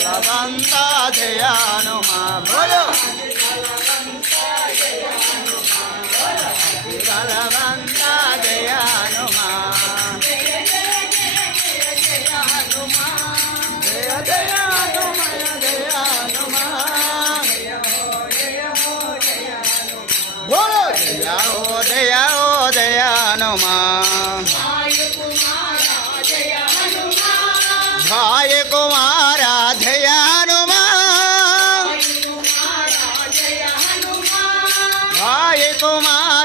बलवंत जय हनुमान बोलो बलवंत जय हनुमान जय जय हनुमान बोलो जय हो जय हनुमान भाई कुमारा जय हनुमान भाई कुमार